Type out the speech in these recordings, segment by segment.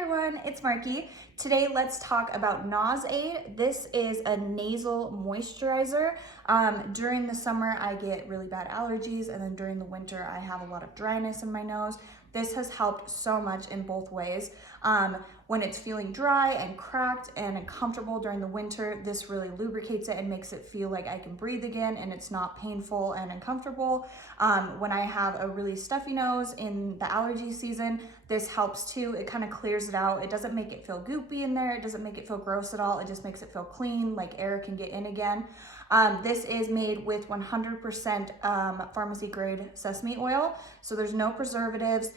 everyone, it's Marky. Today let's talk about NozAid. This is a nasal moisturizer. During the summer I get really bad allergies, and then during the winter I have a lot of dryness in my nose. This has helped so much in both ways. When it's feeling dry and cracked and uncomfortable during the winter, this really lubricates it and makes it feel like I can breathe again and it's not painful and uncomfortable. When I have a really stuffy nose in the allergy season, this helps too. It kind of clears it out. It doesn't make it feel goopy in there. It doesn't make it feel gross at all. It just makes it feel clean, like air can get in again. This is made with 100% pharmacy grade sesame oil. So there's no preservatives,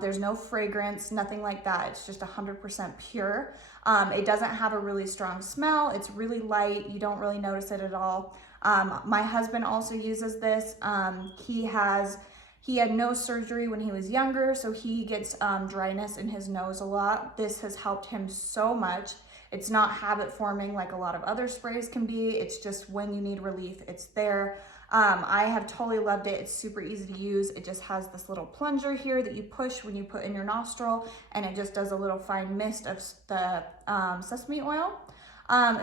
there's no fragrance, nothing like that. It's just 100% pure. It doesn't have a really strong smell. It's really light. You don't really notice it at all. My husband also uses this. He had nose surgery when he was younger, so he gets dryness in his nose a lot. This has helped him so much. It's not habit forming like a lot of other sprays can be. It's just when you need relief, it's there. I have totally loved it. It's super easy to use. It just has this little plunger here that you push when you put in your nostril, and it just does a little fine mist of the sesame oil.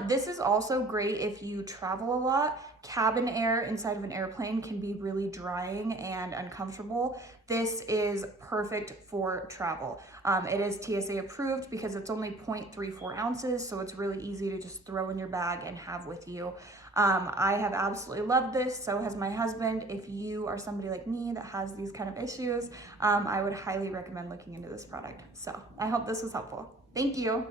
This is also great if you travel a lot. Cabin air inside of an airplane can be really drying and uncomfortable. This is perfect for travel. It is TSA approved because it's only 0.34 ounces, so it's really easy to just throw in your bag and have with you. I have absolutely loved this, so has my husband. If you are somebody like me that has these kind of issues, I would highly recommend looking into this product. So I hope this was helpful. Thank you.